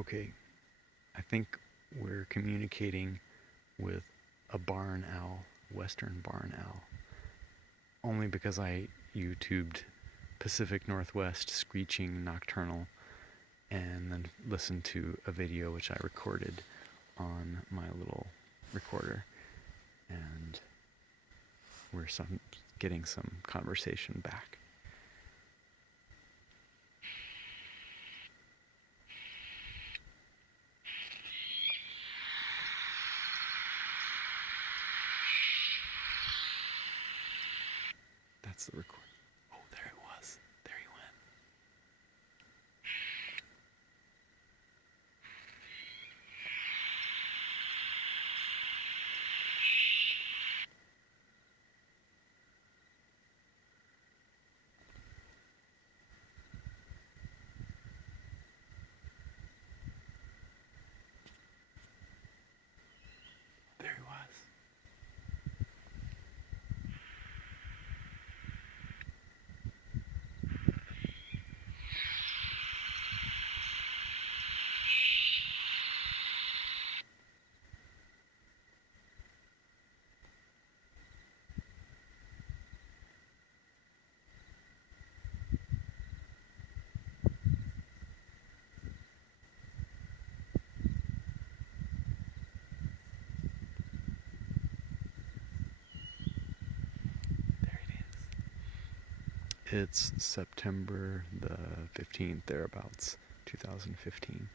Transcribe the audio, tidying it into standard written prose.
Okay, I think we're communicating with a barn owl, western barn owl, only because I YouTubed Pacific Northwest screeching nocturnal and then listened to a video which I recorded on my little recorder, and we're getting some conversation back. That's the record. Oh, there it was. There he went. There he was. There it is. It's September the 15th, thereabouts, 2015.